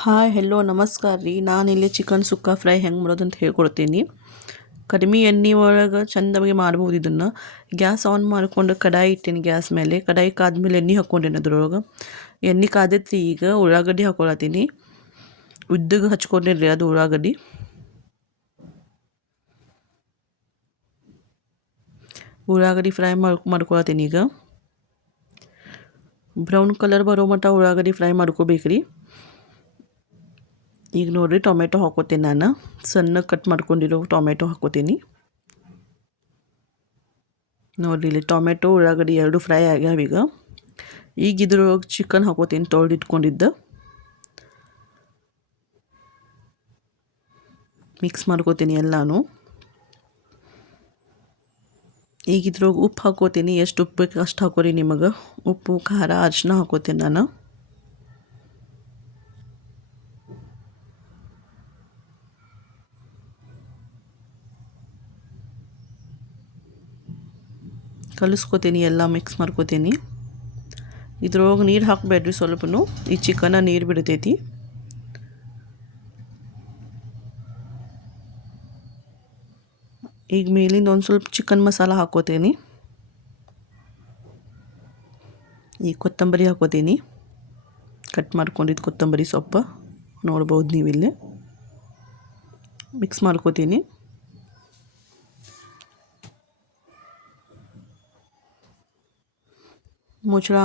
Hi hello ನಮಸ್ಕಾರ ರೀ. ನಾನಿಲ್ಲಿ ಚಿಕನ್ ಸುಕ್ಕ ಫ್ರೈ ಹೆಂಗೆ ಮಾಡೋದು ಅಂತ ಹೇಳ್ಕೊಡ್ತೀನಿ. ಕಡಿಮೆ ಎಣ್ಣೆ ಒಳಗೆ ಚಂದವಾಗಿ ಮಾಡ್ಬೋದು. ಇದನ್ನು ಗ್ಯಾಸ್ ಆನ್ ಮಾಡ್ಕೊಂಡು ಕಡಾಯಿ ಇಟ್ಟೀನಿ ಗ್ಯಾಸ್ ಮೇಲೆ. ಕಡಾಯಿ ಕಾದ್ಮೇಲೆ ಎಣ್ಣೆ ಹಾಕ್ಕೊಂಡೇನಿ. ಅದ್ರೊಳಗೆ ಎಣ್ಣೆ ಕಾದೈತಿ. ಈಗ ಉಳ್ಳಾಗಡ್ಡಿ ಹಾಕ್ಕೊಳತ್ತೀನಿ. ಉದ್ದಗೆ ಹಚ್ಕೊಂಡಿರಿ ಅದು ಉಳ್ಳಾಗಡ್ಡಿ. ಫ್ರೈ ಮಾಡ್ಕೊಳತ್ತೀನಿ. ಈಗ ಬ್ರೌನ್ ಕಲರ್ ಬರೋ ಮಟ್ಟ ಉಳ್ಳಾಗಡ್ಡಿ ಫ್ರೈ ಮಾಡ್ಕೋಬೇಕ್ರಿ. ಈಗ ನೋಡಿರಿ ಟೊಮೆಟೊ ಹಾಕೋತೀನಿ. ನಾನು ಸಣ್ಣ ಕಟ್ ಮಾಡ್ಕೊಂಡಿರೋ ಟೊಮೆಟೊ ಹಾಕೋತೀನಿ. ನೋಡಿರಿ ಇಲ್ಲಿ ಟೊಮೆಟೊ ಉಳ್ಳಾಗಡ್ಡಿ ಎರಡು ಫ್ರೈ ಆಗ್ಯಾವ. ಈಗ ಇದ್ರೊಳಗೆ ಚಿಕನ್ ಹಾಕೋತೀನಿ, ತೊಳೆದಿಟ್ಕೊಂಡಿದ್ದ. ಮಿಕ್ಸ್ ಮಾಡ್ಕೋತೀನಿ ಎಲ್ಲಾನು. ಈಗ ಇದ್ರೊಳಗೆ ಉಪ್ಪು ಹಾಕೋತೀನಿ. ಎಷ್ಟು ಉಪ್ಪು ಬೇಕು ಅಷ್ಟು ಹಾಕೋರಿ ನಿಮಗೆ. ಉಪ್ಪು ಖಾರ ಅರಿಶಿನ ಹಾಕೋತೀನಿ ನಾನು. ಕಲಿಸ್ಕೊತೀನಿ, ಎಲ್ಲ ಮಿಕ್ಸ್ ಮಾಡ್ಕೋತೀನಿ. ಇದ್ರೊಳಗೆ ನೀರು ಹಾಕಬೇಡ್ರಿ ಸ್ವಲ್ಪನೂ. ಈ ಚಿಕನ್ನ ನೀರು ಬಿಡ್ತೈತಿ. ಈಗ ಮೇಲಿಂದ ಒಂದು ಸ್ವಲ್ಪ ಚಿಕನ್ ಮಸಾಲ ಹಾಕೋತೀನಿ. ಈ ಕೊತ್ತಂಬರಿ ಹಾಕೋತೀನಿ. ಕಟ್ ಮಾಡ್ಕೊಂಡಿದ್ದು ಕೊತ್ತಂಬರಿ ಸೊಪ್ಪು ನೋಡ್ಬೋದು ನೀವಿಲ್ಲಿ. ಮಿಕ್ಸ್ ಮಾಡ್ಕೋತೀನಿ.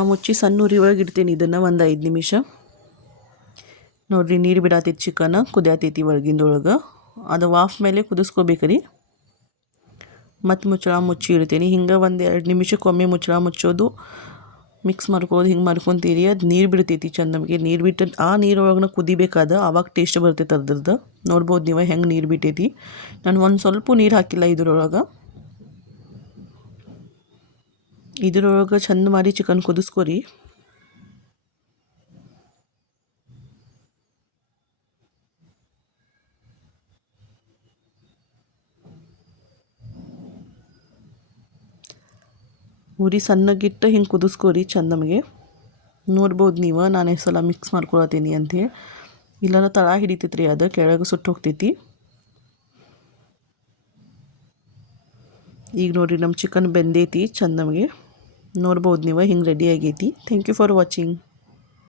ಮುಚ್ಚಿ ಸಣ್ಣ ಉರಿ ಒಳಗೆ ಇಡ್ತೀನಿ ಇದನ್ನು ಒಂದು 5 ನಿಮಿಷ. ನೋಡಿರಿ ನೀರು ಬಿಡಾತೈತಿ, ಚಿಕನ್ ಕುದಿಯಾತೈತಿ ಒಳಗಿಂದೊಳಗೆ. ಅದು ವಾಫ್ ಮೇಲೆ ಕುದಿಸ್ಕೋಬೇಕ್ರಿ. ಮತ್ತು ಮುಚ್ಚಿ ಇಡ್ತೀನಿ. ಹಿಂಗೆ ಒಂದು 2 ನಿಮಿಷಕ್ಕೊಮ್ಮೆ ಮುಚ್ಚೋದು, ಮಿಕ್ಸ್ ಮಾಡ್ಕೋದು. ಹಿಂಗೆ ಮಾಡ್ಕೊತೀರಿ. ಅದು ನೀರು ಬಿಡ್ತೈತಿ ಚಂದಮಗೆ. ನೀರು ಬಿಟ್ಟು ಆ ನೀರೊಳಗೆ ಕುದಿಬೇಕಾದ, ಆವಾಗ ಟೇಸ್ಟ್ ಬರ್ತೈತೆ ಅದ್ರದ್ದು. ನೋಡ್ಬೋದು ನೀವು ಹೆಂಗೆ ನೀರು ಬಿಟ್ಟೈತಿ. ನಾನು ಒಂದು ಸ್ವಲ್ಪ ನೀರು ಹಾಕಿಲ್ಲ ಇದ್ರೊಳಗೆ. ಚಂದ ಮಾಡಿ ಚಿಕನ್ ಕುದಿಸ್ಕೊರಿ. ಉರಿ ಸಣ್ಣಗಿಟ್ಟು ಹಿಂಗೆ ಕುದಿಸ್ಕೊರಿ ಚಂದಮಗೆ. ನೋಡ್ಬೋದು ನೀವು ನಾನು ಎಷ್ಟು ಸಲ ಮಿಕ್ಸ್ ಮಾಡ್ಕೊಳತ್ತೀನಿ ಅಂಥೇಳಿ. ಇಲ್ಲಾಂದ್ರೆ ತಳ ಹಿಡಿತೈತ್ರಿ, ಅದು ಕೆಳಗೆ ಸುಟ್ಟು ಹೋಗ್ತೈತಿ. ಈಗ ನೋಡಿರಿ ನಮ್ಮ ಚಿಕನ್ ಬೆಂದೈತಿ ಚಂದಮಗೆ. ನೋಡ್ಬೋದು ನೀವು ಹಿಂಗೆ ರೆಡಿ ಆಗೈತಿ. Thank you for watching.